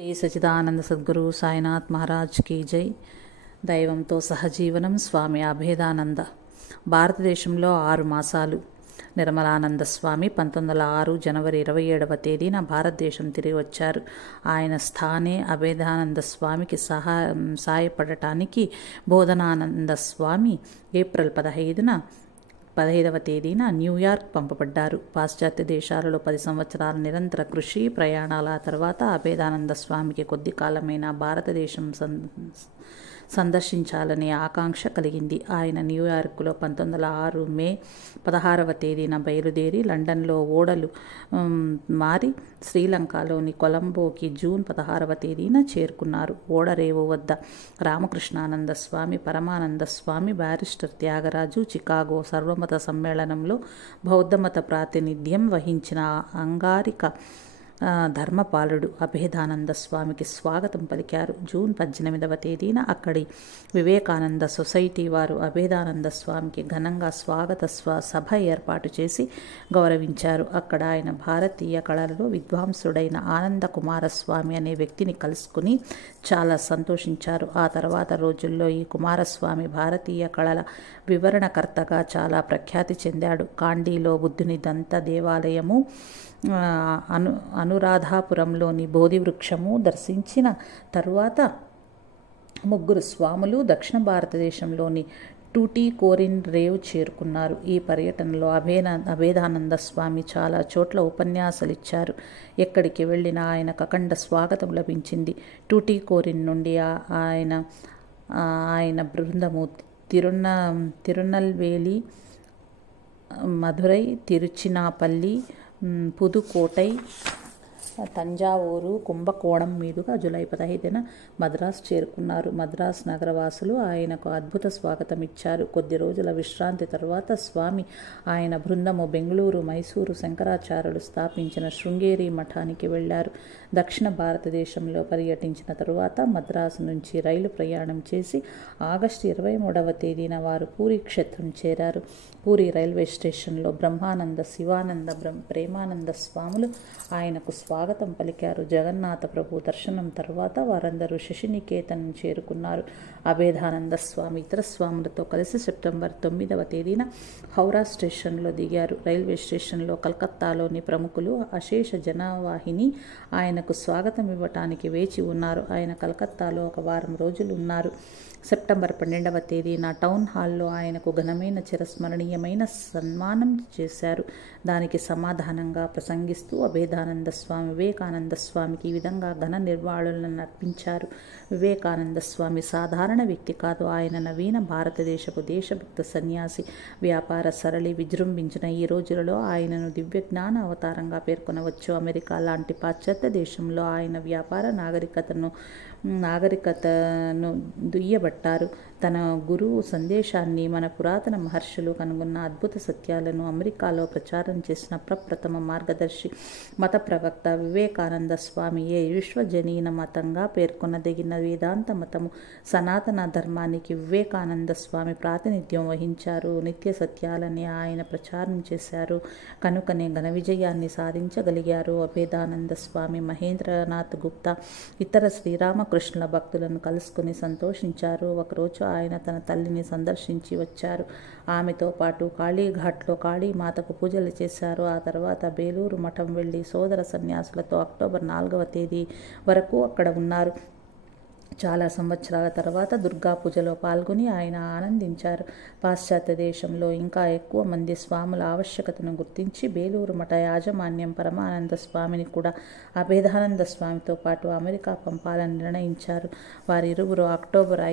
Shri Sachidananda Sadhguru Sainath Maharaj key జై. దైవంతో సహజీవనం స్వామి అభేదానంద. భారతదేశంలో 6 మాసాలు. నిర్మలానంద స్వామి 1906 జనవరి 27వ తేదీన భారతదేశం తిరిగి వచ్చారు. ఆయన స్థానే అభేదానంద స్వామికి సాయపడటానికి బోధనానంద స్వామి ఏప్రిల్ 15వ తేదీన న్యూయార్క్ పంపబడ్డారు. పాశ్చాత్య దేశాలలో 10 సంవత్సరాల నిరంతర కృషి ప్రయాణాల తర్వాత అభేదానంద స్వామికి కొద్ది కాలమైన భారతదేశం సందర్శించాలనే ఆకాంక్ష కలిగింది. ఆయన న్యూయార్క్లో 1906 మే 16వ తేదీన బయలుదేరి లండన్లో ఓడలు మారి శ్రీలంకలోని కొలంబోకి జూన్ 16వ తేదీన చేరుకున్నారు. ఓడరేవు వద్ద రామకృష్ణానంద స్వామి, పరమానంద స్వామి, బ్యారిస్టర్ త్యాగరాజు చికాగో సర్వమత సమ్మేళనంలో బౌద్ధమత ప్రాతినిధ్యం వహించిన అంగారిక ధర్మపాలుడు అభేదానంద స్వామికి స్వాగతం పలికారు. జూన్ 18వ తేదీన అక్కడి వివేకానంద సొసైటీ వారు అభేదానంద స్వామికి ఘనంగా స్వాగత సభ ఏర్పాటు చేసి గౌరవించారు. అక్కడ ఆయన భారతీయ కళలలో విద్వాంసుడైన ఆనంద కుమారస్వామి అనే వ్యక్తిని కలుసుకుని చాలా సంతోషించారు. ఆ తర్వాత రోజుల్లో ఈ కుమారస్వామి భారతీయ కళల వివరణకర్తగా చాలా ప్రఖ్యాతి చెందాడు. కాండీలో బుద్ధుని దంత దేవాలయము, అనురాధాపురంలోని బోధి వృక్షము దర్శించిన తరువాత ముగ్గురు స్వాములు దక్షిణ భారతదేశంలోని టూటీకోరిన్ రేవ్ చేరుకున్నారు. ఈ పర్యటనలో అభేదానంద స్వామి చాలా చోట్ల ఉపన్యాసాలిచ్చారు. ఎక్కడికి వెళ్ళినా ఆయనకు అఖండ స్వాగతం లభించింది. టూటీకోరిన్ నుండి ఆయన బృందము తిరునల్వేలి, మధురై, తిరుచినాపల్లి, పుదుకోటై, తంజావూరు, కుంభకోణం మీదుగా జూలై 15న మద్రాసు చేరుకున్నారు. మద్రాసు నగరవాసులు ఆయనకు అద్భుత స్వాగతం ఇచ్చారు. కొద్ది రోజుల విశ్రాంతి తర్వాత స్వామి ఆయన బృందము బెంగళూరు, మైసూరు శంకరాచార్యులు స్థాపించిన శృంగేరి మఠానికి వెళ్లారు. దక్షిణ భారతదేశంలో పర్యటించిన తరువాత మద్రాసు నుంచి రైలు ప్రయాణం చేసి ఆగస్టు 23వ తేదీన వారు పూరీ క్షేత్రం చేరారు. పూరీ రైల్వే స్టేషన్లో బ్రహ్మానంద, శివానంద, ప్రేమానంద స్వాములు ఆయనకు స్వాగతం పలికారు. జగన్నాథ ప్రభు దర్శనం తర్వాత వారందరూ శశినికేతన్ చేరుకున్నారు. అభేదానంద స్వామి ఇతర స్వాములతో కలిసి సెప్టెంబర్ 9వ తేదీన హౌరా స్టేషన్లో దిగారు. రైల్వే స్టేషన్లో కలకత్తాలోని ప్రముఖులు అశేష జనవాహిని ఆయనకు స్వాగతం ఇవ్వటానికి వేచి ఉన్నారు. ఆయన కలకత్తాలో 1 వారం రోజులు ఉన్నారు. సెప్టెంబర్ 12వ తేదీన టౌన్ హాల్లో ఆయనకు ఘనమైన చిరస్మరణీయమైన సన్మానం చేశారు. దానికి సమాధానంగా ప్రసంగిస్తూ అభేదానంద స్వామి వివేకానంద స్వామికి ఈ విధంగా ఘన నిర్వాళులను అర్పించారు. వివేకానంద స్వామి సాధారణ వ్యక్తి కాదు. ఆయన నవీన భారతదేశపు దేశభక్త సన్యాసి, వ్యాపార సరళి. విజృంభించిన ఈ రోజులలో ఆయనను దివ్యజ్ఞాన అవతారంగా పేర్కొనవచ్చు. అమెరికా లాంటి పాశ్చాత్య దేశంలో ఆయన వ్యాపార నాగరికతను దుయ్యబట్టారు. తన గురువు సందేశాన్ని, మన పురాతన మహర్షులు కనుగొన్న అద్భుత సత్యాలను అమెరికాలో ప్రచారం చేసిన ప్రప్రథమ మార్గదర్శి, మత ప్రవక్త వివేకానంద స్వామియే. విశ్వజనీన మతంగా పేర్కొనదగిన వేదాంత మతము, సనాతన ధర్మానికి వివేకానంద స్వామి ప్రాతినిధ్యం వహించారు. నిత్య సత్యాలని ఆయన ప్రచారం చేశారు. కనుకనే ఘన విజయాన్ని సాధించగలిగారు. అభేదానంద స్వామి మహేంద్రనాథ్ గుప్తా ఇతర శ్రీరామకృష్ణుల భక్తులను కలుసుకుని సంతోషించారు. ఒకరోజు ఆయన తన తల్లిని సందర్శించి వచ్చారు. ఆమెతో పాటు కాళీఘాట్లో కాళీమాతకు పూజలు చేశారు. ఆ తర్వాత బేలూరు మఠం వెళ్లి సోదర సన్యాసులతో అక్టోబర్ 4వ తేదీ వరకు అక్కడ ఉన్నారు. చాలా సంవత్సరాల తర్వాత దుర్గా పూజలో పాల్గొని ఆయన ఆనందించారు. పాశ్చాత్య దేశంలో ఇంకా ఎక్కువ మంది స్వాముల ఆవశ్యకతను గుర్తించి బేలూరు మఠ యాజమాన్యం పరమానంద స్వామిని కూడా అభేదానంద స్వామితో పాటు అమెరికా పంపాలని నిర్ణయించారు. వారిరువురు అక్టోబర్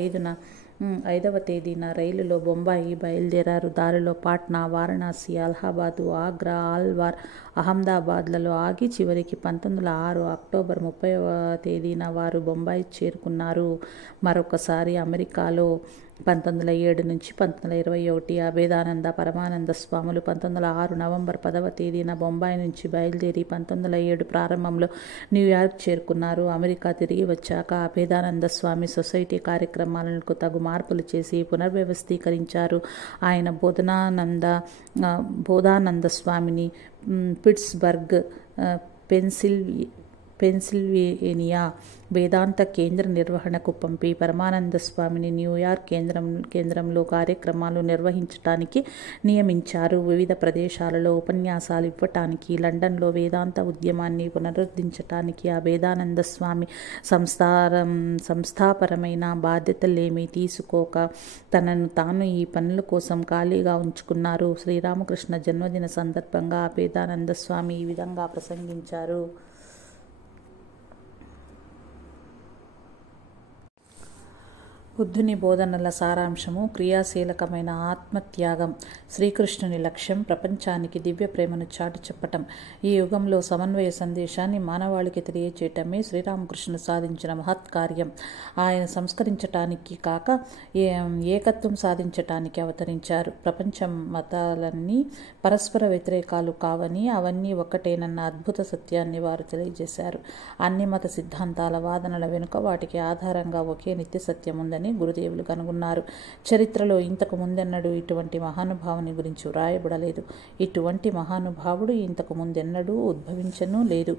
5వ తేదీన రైలులో బొంబాయి బయలుదేరారు. దారిలో పాట్నా, వారణాసి, అలహాబాదు, ఆగ్రా, ఆల్వార్, అహ్మదాబాద్లలో ఆగి చివరికి 1906 అక్టోబర్ 30వ తేదీన వారు బొంబాయి చేరుకున్నారు. మరొకసారి అమెరికాలో 1907 నుంచి 1921 అభేదానంద, పరమానంద స్వాములు 1906 నవంబర్ 10వ తేదీన బొంబాయి నుంచి బయలుదేరి 1907 ప్రారంభంలో న్యూయార్క్ చేరుకున్నారు. అమెరికా తిరిగి వచ్చాక అభేదానంద స్వామి సొసైటీ కార్యక్రమాలకు తగు మార్పులు చేసి పునర్వ్యవస్థీకరించారు. ఆయన బోధానంద స్వామిని పిట్స్బర్గ్, పెన్సిల్వేనియా వేదాంత కేంద్ర నిర్వహణకు పంపి పరమానంద స్వామిని న్యూయార్క్ కేంద్రంలో కార్యక్రమాలు నిర్వహించటానికి నియమించారు. వివిధ ప్రదేశాలలో ఉపన్యాసాలు ఇవ్వటానికి, లండన్లో వేదాంత ఉద్యమాన్ని పునరుద్ధరించటానికి అభేదానంద స్వామి సంస్థాపరమైన బాధ్యతలేమీ తీసుకోక తనను తాను ఈ పనుల కోసం ఖాళీగా ఉంచుకున్నారు. శ్రీరామకృష్ణ జన్మదిన సందర్భంగా అభేదానంద స్వామి ఈ విధంగా ప్రసంగించారు. బుద్ధుని బోధనల సారాంశము క్రియాశీలకమైన ఆత్మత్యాగం. శ్రీకృష్ణుని లక్ష్యం ప్రపంచానికి దివ్య ప్రేమను చాటి చెప్పటం. ఈ యుగంలో సమన్వయ సందేశాన్ని మానవాళికి తెలియచేయటమే శ్రీరామకృష్ణుడు సాధించిన మహత్కార్యం. ఆయన సంస్కరించటానికి కాక ఏకత్వం సాధించటానికి అవతరించారు. ప్రపంచ మతాలన్నీ పరస్పర వ్యతిరేకాలు కావని, అవన్నీ ఒక్కటేనన్న అద్భుత సత్యాన్ని వారు తెలియజేశారు. అన్ని మత సిద్ధాంతాల వాదనల వెనుక వాటికి ఆధారంగా ఒకే నిత్య సత్యం ఉందని గురుదేవులు కనుగొన్నారు. చరిత్రలో ఇంతకు ముందెన్నడూ ఇటువంటి మహానుభావుని గురించి వ్రాయబడలేదు. ఇటువంటి మహానుభావుడు ఇంతకు ముందెన్నడూ ఉద్భవించనూ లేదు.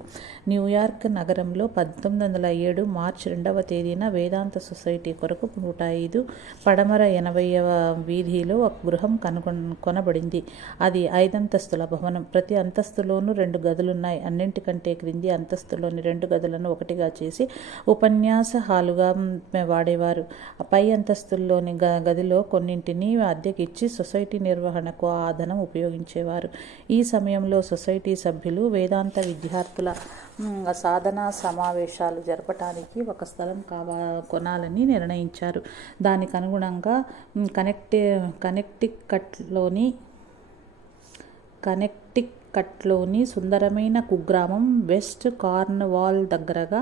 న్యూయార్క్ నగరంలో 1907 మార్చి 2వ తేదీన వేదాంత సొసైటీ కొరకు 105 పడమర 80వ వీధిలో ఒక గృహం కొనబడింది. అది 5 అంతస్తుల భవనం. ప్రతి అంతస్తులోనూ 2 గదులున్నాయి. అన్నింటికంటే క్రింది అంతస్తులోని 2 గదులను ఒకటిగా చేసి ఉపన్యాస హాలుగా వాడేవారు. పై అంతస్తుల్లోని గదిలో కొన్నింటిని అద్దెకిచ్చి సొసైటీ నిర్వహణకు ఆ ధనం ఉపయోగించేవారు. ఈ సమయంలో సొసైటీ సభ్యులు వేదాంత విద్యార్థుల సాధనా సమావేశాలు జరపటానికి ఒక స్థలం కొనాలని నిర్ణయించారు. దానికి అనుగుణంగా కనెక్టికట్లోని సుందరమైన కుగ్రామం వెస్ట్ కార్న్వాల్ దగ్గరగా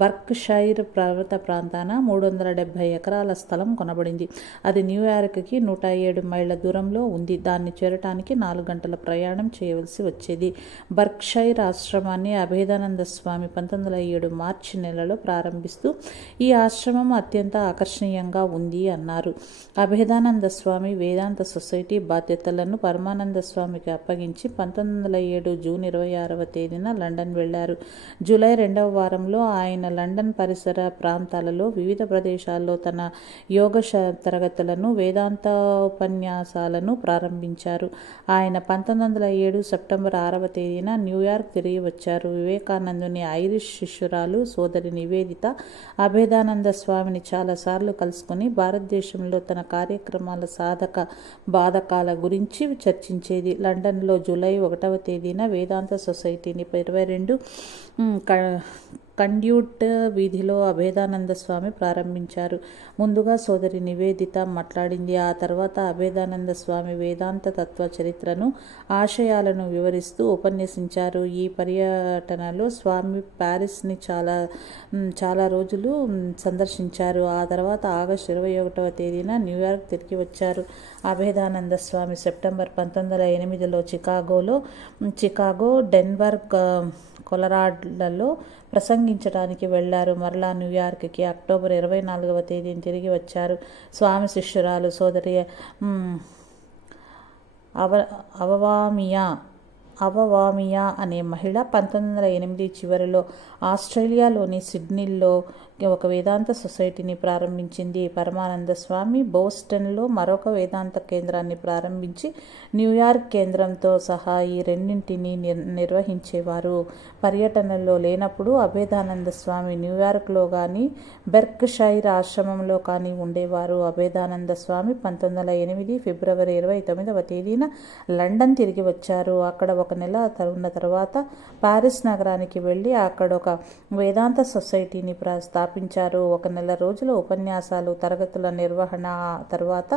బర్క్షైర్ పర్వత ప్రాంతాన 370 ఎకరాల స్థలం కొనబడింది. అది న్యూయార్క్కి 107 మైళ్ళ దూరంలో ఉంది. దాన్ని చేరటానికి 4 గంటల ప్రయాణం చేయవలసి వచ్చేది. బర్క్షైర్ ఆశ్రమాన్ని అభేదానంద స్వామి 1907 మార్చి నెలలో ప్రారంభిస్తూ ఈ ఆశ్రమం అత్యంత ఆకర్షణీయంగా ఉంది అన్నారు. అభేదానంద స్వామి వేదాంత సొసైటీ బాధ్యతలను పరమానంద స్వామికి అప్పగించి 1907 జూన్ 26వ తేదీన లండన్ వెళ్లారు. జూలై 2వ వారంలో ఆయన లండన్ పరిసర ప్రాంతాలలో వివిధ ప్రదేశాల్లో తన యోగ తరగతులను, వేదాంతోపన్యాసాలను ప్రారంభించారు. ఆయన 1907 సెప్టెంబర్ 6వ తేదీన న్యూయార్క్ తిరిగి వచ్చారు. వివేకానందుని ఐరిష్ శిష్యురాలు సోదరి నివేదిత అభేదానంద స్వామిని చాలాసార్లు కలుసుకుని భారతదేశంలో తన కార్యక్రమాల సాధక బాధకాల గురించి చర్చించేది. లండన్లో జూలై 1వ తేదీన వేదాంత సొసైటీని 22 కండ్యూట్ వీధిలో అభేదానంద స్వామి ప్రారంభించారు. ముందుగా సోదరి నివేదిత మాట్లాడింది. ఆ తర్వాత అభేదానంద స్వామి వేదాంత తత్వ చరిత్రను, ఆశయాలను వివరిస్తూ ఉపన్యసించారు. ఈ పర్యటనలో స్వామి ప్యారిస్ని చాలా రోజులు సందర్శించారు. ఆ తర్వాత ఆగస్టు 21వ తేదీన న్యూయార్క్ తిరిగి వచ్చారు. అభేదానంద స్వామి సెప్టెంబర్ 1908లో చికాగో, డెన్వర్, కొలరాడోలలో ప్రసంగించడానికి వెళ్లారు. మరలా న్యూయార్క్కి అక్టోబర్ 24వ తేదీన తిరిగి వచ్చారు. స్వామి శిష్యురాలు సోదరి అవవామియా అనే మహిళ 1908 చివరిలో ఆస్ట్రేలియాలోని సిడ్నీలో ఒక వేదాంత సొసైటీని ప్రారంభించింది. పరమానంద స్వామి బోస్టన్లో మరొక వేదాంత కేంద్రాన్ని ప్రారంభించి న్యూయార్క్ కేంద్రంతో సహా ఈ రెండింటిని నిర్వహించేవారు. పర్యటనలో లేనప్పుడు అభేదానంద స్వామి న్యూయార్క్లో కానీ బెర్క్షైర్ ఆశ్రమంలో కానీ ఉండేవారు. అభేదానంద స్వామి 1908 ఫిబ్రవరి 29వ తేదీన లండన్ తిరిగి వచ్చారు. అక్కడ ఒక నెల ఉన్న తర్వాత పారిస్ నగరానికి వెళ్ళి అక్కడ ఒక వేదాంత సొసైటీని స్థాపించారు. 1 నెల రోజుల ఉపన్యాసాలు, తరగతుల నిర్వహణ తర్వాత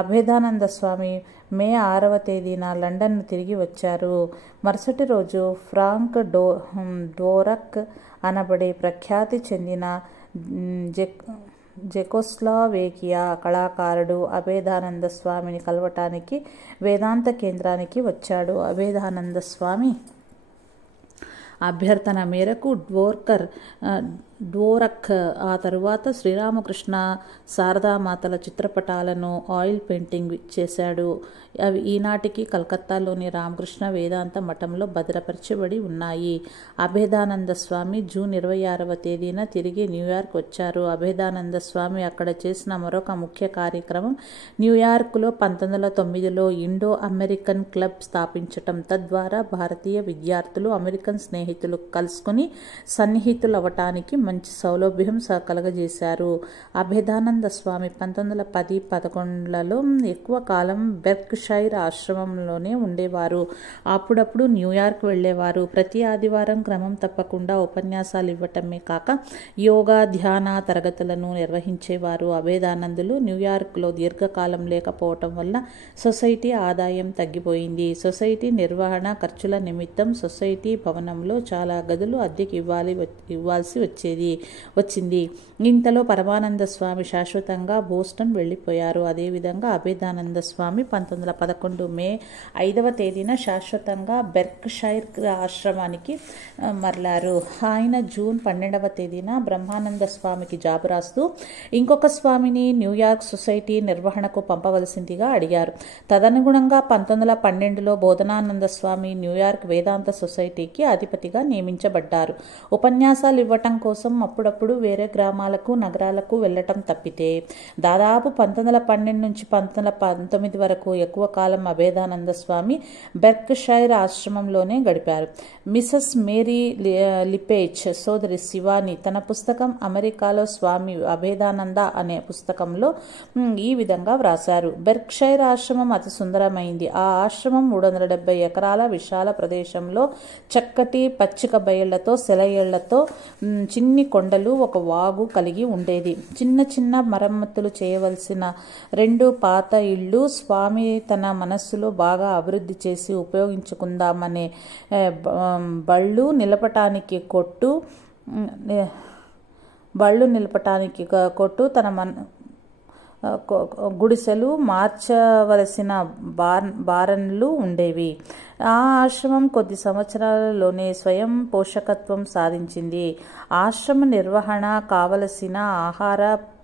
అభేదానంద స్వామి మే 6వ తేదీన లండన్ తిరిగి వచ్చారు. మరుసటి రోజు ఫ్రాంక్ డోరక్ అనబడే ప్రఖ్యాతి చెందిన జెకోస్లావేకియా కళాకారుడు అభేదానంద స్వామిని కలవటానికి వేదాంత కేంద్రానికి వచ్చాడు. అభేదానంద స్వామి అభ్యర్థన మేరకు డ్వోరక్. ఆ తరువాత శ్రీరామకృష్ణ శారదామాతల చిత్రపటాలను ఆయిల్ పెయింటింగ్ చేశాడు. అవి ఈనాటికి కలకత్తాలోని రామకృష్ణ వేదాంత మఠంలో భద్రపరచబడి ఉన్నాయి. అభేదానంద స్వామి జూన్ 26వ తేదీన తిరిగి న్యూయార్క్ వచ్చారు. అభేదానంద స్వామి అక్కడ చేసిన మరొక ముఖ్య కార్యక్రమం న్యూయార్క్లో 1909లో ఇండో అమెరికన్ క్లబ్ స్థాపించటం. తద్వారా భారతీయ విద్యార్థులు అమెరికన్ స్నేహితులు కలుసుకుని సన్నిహితులవటానికి మంచి సౌలభ్యం కలగజేశారు. అభేదానంద స్వామి 1910-11లలో ఎక్కువ కాలం బెర్క్షైర్ ఆశ్రమంలోనే ఉండేవారు. అప్పుడప్పుడు న్యూయార్క్ వెళ్ళేవారు. ప్రతి ఆదివారం క్రమం తప్పకుండా ఉపన్యాసాలు ఇవ్వటమే కాక యోగా ధ్యాన తరగతులను నిర్వహించేవారు. అభేదానందులు న్యూయార్క్లో దీర్ఘకాలం లేకపోవటం వల్ల సొసైటీ ఆదాయం తగ్గిపోయింది. సొసైటీ నిర్వహణ ఖర్చుల నిమిత్తం సొసైటీ భవనంలో చాలా గదులు అద్దెకి ఇవ్వాల్సి వచ్చింది. ఇంతలో పరమానంద స్వామి శాశ్వతంగా బోస్టన్ వెళ్ళిపోయారు. అదేవిధంగా అభేదానంద స్వామి 1911 మే 5వ తేదీన శాశ్వతంగా బెర్క్షైర్ ఆశ్రమానికి మరలారు. ఆయన జూన్ 12వ తేదీన బ్రహ్మానంద స్వామికి జాబు రాస్తూ ఇంకొక స్వామిని న్యూయార్క్ సొసైటీ నిర్వహణకు పంపవలసిందిగా అడిగారు. తదనుగుణంగా 1912లో బోధనానంద స్వామి న్యూయార్క్ వేదాంత సొసైటీకి అధిపతిగా నియమించబడ్డారు. ఉపన్యాసాలు ఇవ్వటం కోసం అప్పుడప్పుడు వేరే గ్రామాలకు నగరాలకు వెళ్ళటం తప్పితే దాదాపు 1912 నుంచి 1919 వరకు ఎక్కువ కాలం అభేదానంద స్వామి బెర్క్షైర్ ఆశ్రమంలోనే గడిపారు. మిసెస్ మేరీ లిపేజ్ సోదరి శివాని తన పుస్తకం అమెరికాలో స్వామి అభేదానంద అనే పుస్తకంలో ఈ విధంగా వ్రాశారు. బెర్క్షైర్ ఆశ్రమం అతి సుందరమైంది. ఆ ఆశ్రమం 370 ఎకరాల విశాల ప్రదేశంలో చక్కటి పచ్చిక బయళ్లతో సెలయేళ్లతో చిన్ని కొండలు ఒక వాగు కలిగి ఉండేది. చిన్న చిన్న మరమ్మతులు చేయవలసిన 2 పాత ఇళ్ళు స్వామి తన మనస్సులో బాగా అభివృద్ధి చేసి ఉపయోగించుకుందామనే బళ్ళు నిలపటానికి కొట్టు తన గుడిసెలు మార్చవలసిన బారన్లు ఉండేవి. ఆ ఆశ్రమం కొద్ది సంవత్సరాలలోనే స్వయం పోషకత్వం సాధించింది. ఆశ్రమ నిర్వహణ కావలసిన ఆహార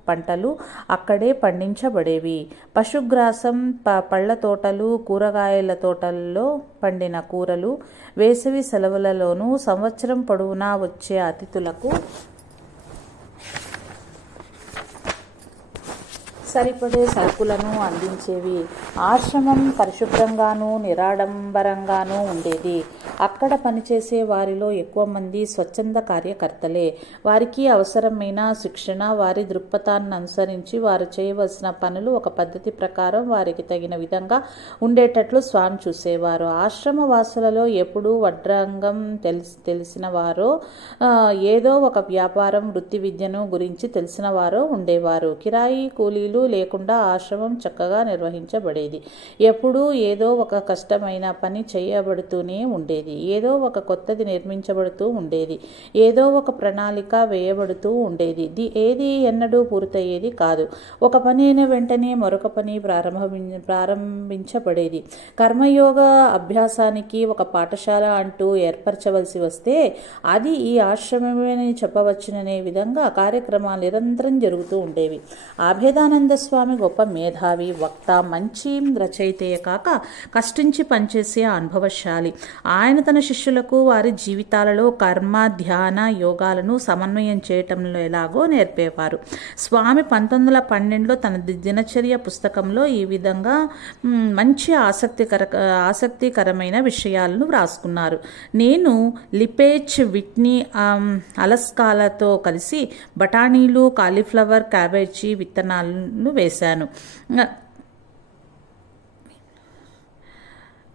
పంటలు అక్కడే పండించబడేవి. పశుగ్రాసం, పళ్ళ తోటలు, కూరగాయల తోటల్లో పండిన కూరలు వేసవి సెలవులలోనూ సంవత్సరం పొడవునా వచ్చే అతిథులకు సరిపడే సరుకులను అందించేవి. ఆశ్రమం పరిశుభ్రంగానూ నిరాడంబరంగానూ ఉండేది. అక్కడ పనిచేసే వారిలో ఎక్కువ మంది స్వచ్ఛంద కార్యకర్తలే. వారికి అవసరమైన శిక్షణ, వారి దృక్పథాన్ని అనుసరించి వారు చేయవలసిన పనులు ఒక పద్ధతి ప్రకారం వారికి తగిన విధంగా ఉండేటట్లు స్వామి చూసేవారు. ఆశ్రమ వాసులలో ఎప్పుడూ వడ్రంగం తెలిసిన వారో ఏదో ఒక వ్యాపారం వృత్తి విద్యను గురించి తెలిసిన వారో ఉండేవారు. కిరాయి కూలీలు లేకుండా ఆశ్రమం చక్కగా నిర్వహించబడేది. ఎప్పుడూ ఏదో ఒక కష్టమైన పని చేయబడుతూనే ఉండేది. ఏదో ఒక కొత్తది నిర్మించబడుతూ ఉండేది. ఏదో ఒక ప్రణాళిక వేయబడుతూ ఉండేది. ఏది ఎన్నడూ పూర్తయ్యేది కాదు. ఒక పని అయిన వెంటనే మరొక పని ప్రారంభించబడేది. కర్మయోగ అభ్యాసానికి ఒక పాఠశాల అంటూ ఏర్పరచవలసి వస్తే అది ఈ ఆశ్రమమని చెప్పవచ్చుననే విధంగా కార్యక్రమాలు నిరంతరం జరుగుతూ ఉండేవి. అభేదానంద స్వామి గొప్ప మేధావి, వక్త, మంచి రచయితయే కాక కష్టించి పనిచేసే అనుభవశాలి. ఆయన తన శిష్యులకు వారి జీవితాలలో కర్మ, ధ్యాన, యోగాలను సమన్వయం చేయటంలో ఎలాగో నేర్పేవారు. స్వామి 1912లో తన దినచర్య పుస్తకంలో ఈ విధంగా మంచి ఆసక్తికరమైన విషయాలను వ్రాసుకున్నారు. నేను లిపేజ్, విట్నీ, అలస్కాలతో కలిసి బఠానీలు, కాలీఫ్లవర్, క్యాబేజీ విత్తనాలను వేశాను.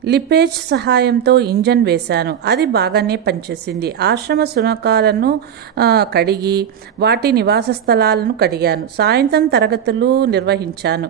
లిపేజ్ సహాయంతో ఇంజన్ వేశాను. అది బాగానే పనిచేసింది. ఆశ్రమ శునకాలను కడిగి వాటి నివాస స్థలాలను కడిగాను. సాయంత్రం తరగతులు నిర్వహించాను.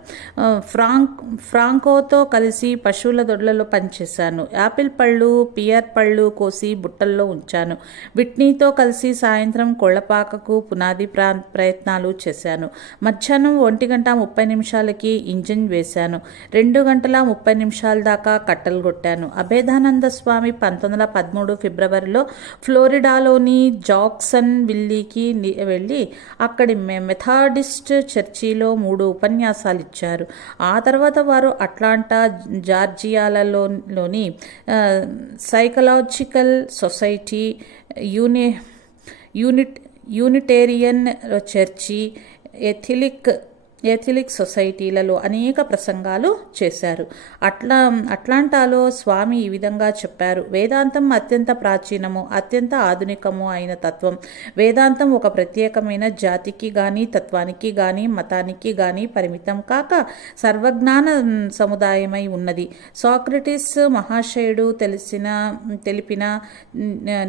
ఫ్రాంకోతో కలిసి పశువుల దొడ్లలో పనిచేశాను. యాపిల్ పళ్ళు, పియర్ పళ్ళు కోసి బుట్టల్లో ఉంచాను. విట్నీతో కలిసి సాయంత్రం కొళ్లపాకకు పునాది ప్రయత్నాలు చేశాను. మధ్యాహ్నం 1:30 ఇంజన్ వేశాను. 2 గంటల 30 నిమిషాల దాకా కట్టలు మొదలుగొట్టాను. అభేదానంద స్వామి 1913 ఫిబ్రవరిలో ఫ్లోరిడాలోని జాక్సన్ విల్లీకి వెళ్ళి అక్కడి మెథాడిస్ట్ చర్చిలో 3 ఉపన్యాసాలు ఇచ్చారు. ఆ తర్వాత వారు అట్లాంటా, జార్జియాలలోని సైకలాజికల్ సొసైటీ, యూనిటేరియన్ చర్చి, ఎథిలిక్ సొసైటీలలో అనేక ప్రసంగాలు చేశారు. అట్లాంటాలో స్వామి ఈ విధంగా చెప్పారు: వేదాంతం అత్యంత ప్రాచీనము, అత్యంత ఆధునికము అయిన తత్వం. వేదాంతం ఒక ప్రత్యేకమైన జాతికి గాని, తత్వానికి గాని, మతానికి గాని పరిమితం కాక సర్వజ్ఞాన సముదాయమై ఉన్నది. సాక్రటీస్ మహాశయుడు తెలిపిన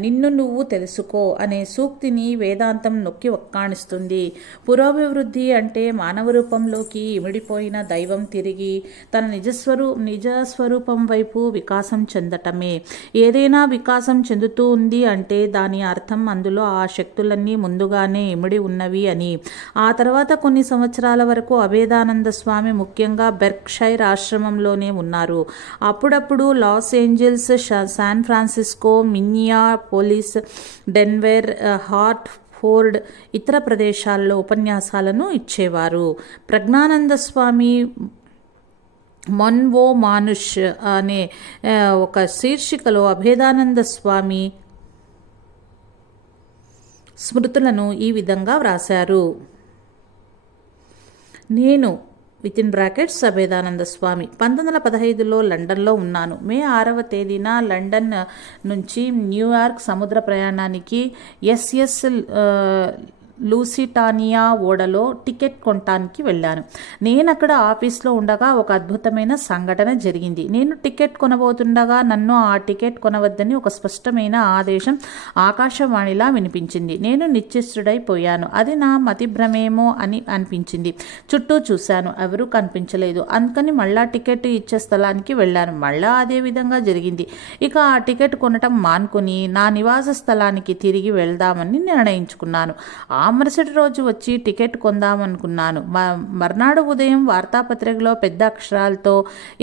నిన్ను నువ్వు తెలుసుకో అనే సూక్తిని వేదాంతం నొక్కి వక్కాణిస్తుంది. పురోభివృద్ధి అంటే మానవ రూపంలోకి ఇమిడిపోయిన దైవం తిరిగి తన నిజస్వరూపం వైపు వికాసం చెందటమే. ఏదైనా వికాసం చెందుతూ ఉంది అంటే దాని అర్థం అందులో ఆ శక్తులన్నీ ముందుగానే ఇమిడి ఉన్నవి అని. ఆ తర్వాత కొన్ని సంవత్సరాల వరకు అభేదానంద స్వామి ముఖ్యంగా బెర్క్షైర్ ఆశ్రమంలోనే ఉన్నారు. అప్పుడప్పుడు Los Angeles, San Francisco, Minneapolis, Denver, Hartford, ఇతర ప్రదేశాల్లో ఉపన్యాసాలను ఇచ్చేవారు. ప్రజ్ఞానంద స్వామి మన్వో మానుష్ అనే ఒక శీర్షికలో అభేదానంద స్వామి స్మృతులను ఈ విధంగా వ్రాశారు: నేను అభేదానంద స్వామి 1915లో లండన్లో ఉన్నాను. మే 6వ తేదీన లండన్ నుంచి న్యూయార్క్ సముద్ర ప్రయాణానికి ఎస్ఎస్ లూసిటానియా ఓడలో టికెట్ కొనటానికి వెళ్ళాను. నేను అక్కడ ఆఫీస్లో ఉండగా ఒక అద్భుతమైన సంఘటన జరిగింది. నేను టికెట్ కొనబోతుండగా నన్ను ఆ టికెట్ కొనవద్దని ఒక స్పష్టమైన ఆదేశం ఆకాశవాణిలా వినిపించింది. నేను నిశ్చేష్టుడైపోయాను. అది నా మతిభ్రమేమో అని అనిపించింది. చుట్టూ చూశాను, ఎవరూ కనిపించలేదు. అందుకని మళ్ళా టికెట్ ఇచ్చే స్థలానికి వెళ్ళాను. మళ్ళా అదే విధంగా జరిగింది. ఇక ఆ టికెట్ కొనటం మానుకుని నా నివాస స్థలానికి తిరిగి వెళ్దామని నిర్ణయించుకున్నాను. ఆ మరుసటి రోజు వచ్చి టికెట్ కొందామనుకున్నాను. మర్నాడు ఉదయం వార్తాపత్రికలో పెద్ద అక్షరాలతో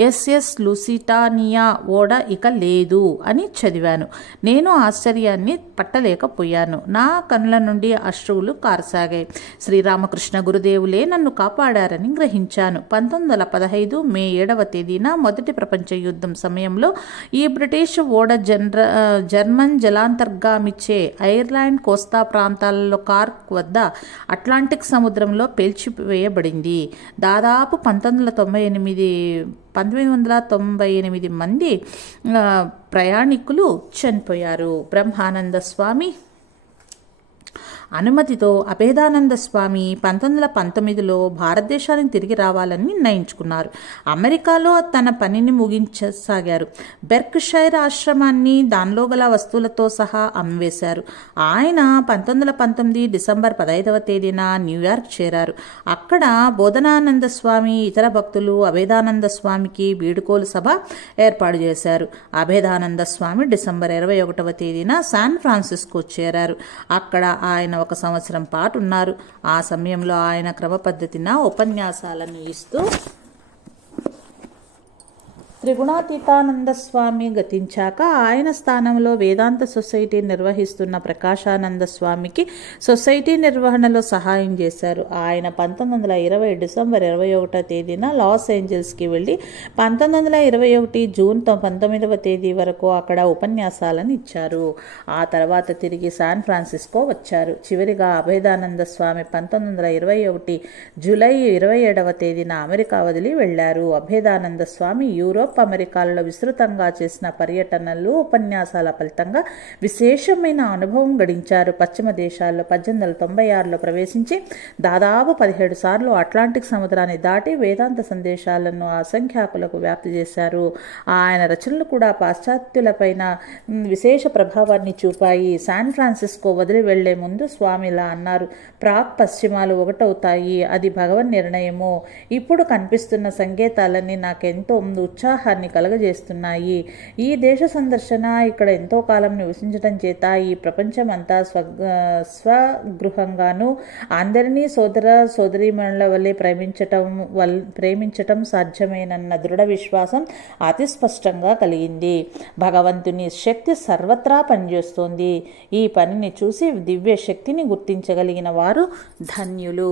ఎస్ఎస్ లూసిటానియా ఓడ ఇక లేదు అని చదివాను. నేను ఆశ్చర్యాన్ని పట్టలేకపోయాను. నా కనుల నుండి అశ్రువులు కారసాగాయి. శ్రీరామకృష్ణ గురుదేవులే నన్ను కాపాడారని గ్రహించాను. 1915 మే 7వ తేదీన మొదటి ప్రపంచ యుద్ధం సమయంలో ఈ బ్రిటిష్ ఓడ జర్మన్ జలాంతర్గామిచ్చే ఐర్లాండ్ కోస్తా ప్రాంతాలలో కార్క్ వద్ద అట్లాంటిక్ సముద్రంలో పేల్చివేయబడింది. దాదాపు 1998 మంది ప్రయాణికులు చనిపోయారు. బ్రహ్మానంద స్వామి అనుమతితో అభేదానంద స్వామి 1919లో భారతదేశానికి తిరిగి రావాలని నిర్ణయించుకున్నారు. అమెరికాలో తన పనిని ముగించసాగారు. బెర్క్షైర్ ఆశ్రమాన్ని దానిలో గల వస్తువులతో సహా అమ్మివేశారు. ఆయన 1919 డిసెంబర్ 15వ తేదీన న్యూయార్క్ చేరారు. అక్కడ బోధనానంద స్వామి, ఇతర భక్తులు అభేదానంద స్వామికి వీడుకోలు సభ ఏర్పాటు చేశారు. అభేదానంద స్వామి డిసెంబర్ 21వ తేదీన శాన్ ఫ్రాన్సిస్కో చేరారు. అక్కడ ఆయన 1 సంవత్సరం పాటు ఉన్నారు. ఆ సమయంలో ఆయన క్రమ పద్ధతిన ఉపన్యాసాలను ఇస్తూ త్రిగుణాతీతానంద స్వామి గతించాక ఆయన స్థానంలో వేదాంత సొసైటీ నిర్వహిస్తున్న ప్రకాశానంద స్వామికి సొసైటీ నిర్వహణలో సహాయం చేశారు. ఆయన 1920 డిసెంబర్ 21వ తేదీన లాస్ ఏంజల్స్కి వెళ్ళి 1921 జూన్ 19వ తేదీ వరకు అక్కడ ఉపన్యాసాలను ఇచ్చారు. ఆ తర్వాత తిరిగి శాన్ ఫ్రాన్సిస్కో వచ్చారు. చివరిగా అభేదానంద స్వామి 1921 జూలై 27వ తేదీన అమెరికా వదిలి వెళ్లారు. అభేదానంద స్వామి యూరోప్, అమెరికాలలో విస్తృతంగా చేసిన పర్యటనలు, ఉపన్యాసాల ఫలితంగా విశేషమైన అనుభవం గడించారు. పశ్చిమ దేశాల్లో 1896లో ప్రవేశించి దాదాపు 17 సార్లు అట్లాంటిక్ సముద్రాన్ని దాటి వేదాంత సందేశాలను అసంఖ్యాకులకు వ్యాప్తి చేశారు. ఆయన రచనలు కూడా పాశ్చాత్యులపైన విశేష ప్రభావాన్ని చూపాయి. శాన్ ఫ్రాన్సిస్కో వదిలి వెళ్లే ముందు స్వామి ఇలా అన్నారు: ప్రాక్ పశ్చిమాలు ఒకటవుతాయి, అది భగవన్ నిర్ణయము. ఇప్పుడు కనిపిస్తున్న సంకేతాలన్నీ నాకెంతో ఉత్సాహ ఉత్సాహాన్ని కలగజేస్తున్నాయి. ఈ దేశ సందర్శన, ఇక్కడ ఎంతో కాలం నివసించడం చేత ఈ ప్రపంచమంతా స్వగృహంగాను అందరినీ సోదర సోదరీమణుల వల్లే ప్రేమించటం సాధ్యమేనన్న దృఢ విశ్వాసం అతి స్పష్టంగా కలిగింది. భగవంతుని శక్తి సర్వత్రా పనిచేస్తోంది. ఈ పనిని చూసి దివ్య శక్తిని గుర్తించగలిగిన వారు ధన్యులు.